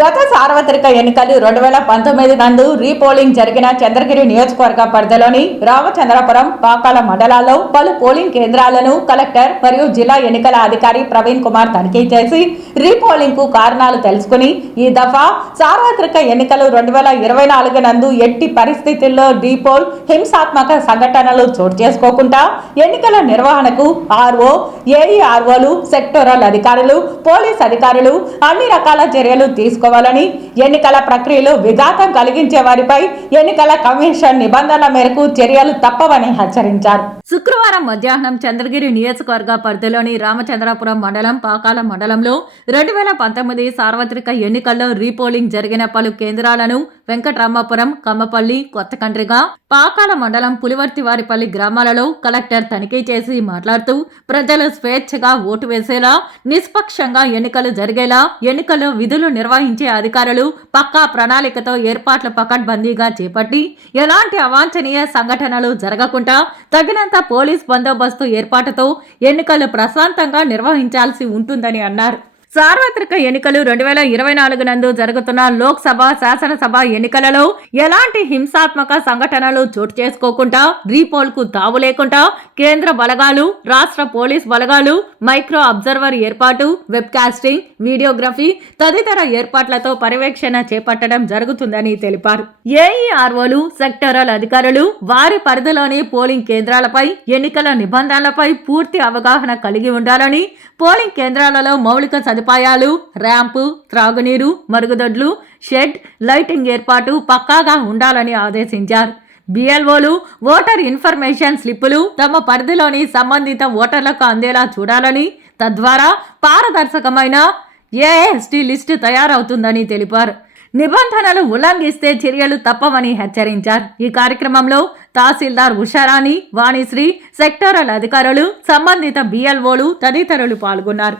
గత సార్వత్రిక ఎన్నికలు 2019 నందు రీపోలింగ్ జరిగిన చంద్రగిరి నియోజకవర్గ పరిధిలోని రామచంద్రపురం, పాకాల మండలాల్లో పలు పోలింగ్ కేంద్రాలను కలెక్టర్ మరియు జిల్లా ఎన్నికల అధికారి ప్రవీణ్ కుమార్ తనిఖీ చేసి రీపోలింగ్ కు కారణాలు తెలుసుకుని ఈ దఫా సార్వత్రిక ఎన్నికలు 2024 నందు ఎట్టి పరిస్థితుల్లో రీపోల్ హింసాత్మక సంఘటనలు చోటు చేసుకోకుండా ఎన్నికల నిర్వహణకు ఆర్ఓ, ఏఈఆర్ఓలు, సెక్టోరల్ అధికారులు, పోలీస్ అధికారులు అన్ని రకాల చర్యలు తీసుకోవాలని, ఎన్నికల ప్రక్రియలో విఘాతం కలిగించే వారిపై ఎన్నికల కమిషన్ నిబంధనల మేరకు చర్యలు తప్పవని హెచ్చరించారు. శుక్రవారం మధ్యాహ్నం చంద్రగిరి నియోజకవర్గ పరిధిలోని రామచంద్రపురం మండలం, పాకాల మండలంలో 2019 సార్వత్రిక ఎన్నికల్లో రీపోలింగ్ జరిగిన పలు కేంద్రాలను వెంకటరామపురం, కమ్మపల్లి, కొత్తకండ్రిగా, పాకాల మండలం పులివర్తివారిపల్లి గ్రామాలలో కలెక్టర్ తనిఖీ చేసి మాట్లాడుతూ ప్రజలు స్వేచ్ఛగా ఓటు వేసేలా, నిష్పక్షంగా ఎన్నికలు జరిగేలా ఎన్నికల్లో విధులు నిర్వహించే అధికారులు పక్కా ప్రణాళికతో ఏర్పాట్లు పకడ్బందీగా చేపట్టి ఎలాంటి అవాంఛనీయ సంఘటనలు జరగకుండా తగినంత పోలీస్ బందోబస్తు ఏర్పాటుతో ఎన్నికలు ప్రశాంతంగా నిర్వహించాల్సి ఉంటుందని అన్నారు. సార్వత్రిక ఎన్నికలు 2024 నందు జరుగుతున్న లోక్సభ, శాసనసభ ఎన్నికలలో ఎలాంటి హింసాత్మక సంఘటనలు చోటు చేసుకోకుండా రీపోల్ కు తావు లేకుండా కేంద్ర బలగాలు, రాష్ట్ర పోలీస్ బలగాలు, మైక్రో అబ్జర్వర్ ఏర్పాటు, వెబ్ కాస్టింగ్, వీడియోగ్రఫీ తదితర ఏర్పాట్లతో పర్యవేక్షణ చేపట్టడం జరుగుతుందని తెలిపారు. ఏఈఆర్ఓలు, సెక్టరల్ అధికారులు వారి పరిధిలోని పోలింగ్ కేంద్రాలపై ఎన్నికల నిబంధనలపై పూర్తి అవగాహన కలిగి ఉండాలని, పోలింగ్ కేంద్రాలలో మౌలిక సదుపాయాలు, ర్యాంపు, త్రాగునీరు, మరుగుదొడ్లు, షెడ్, లైటింగ్ ఏర్పాటు పక్కాగా ఉండాలని ఆదేశించారు. బిఎల్ఓలు ఓటర్ ఇన్ఫర్మేషన్ స్లిప్పులు తమ పరిధిలోని సంబంధిత ఓటర్లకు అందేలా చూడాలని, తద్వారా పారదర్శకమైన ఏఎస్టీ లిస్టు తయారవుతుందని తెలిపారు. నిబంధనలు ఉల్లంఘిస్తే చర్యలు తప్పవని హెచ్చరించారు. ఈ కార్యక్రమంలో తహసీల్దార్ ఉషారాణి, వాణిశ్రీ, సెక్టరల్ అధికారులు, సంబంధిత బిఎల్ఓలు తదితరులు పాల్గొన్నారు.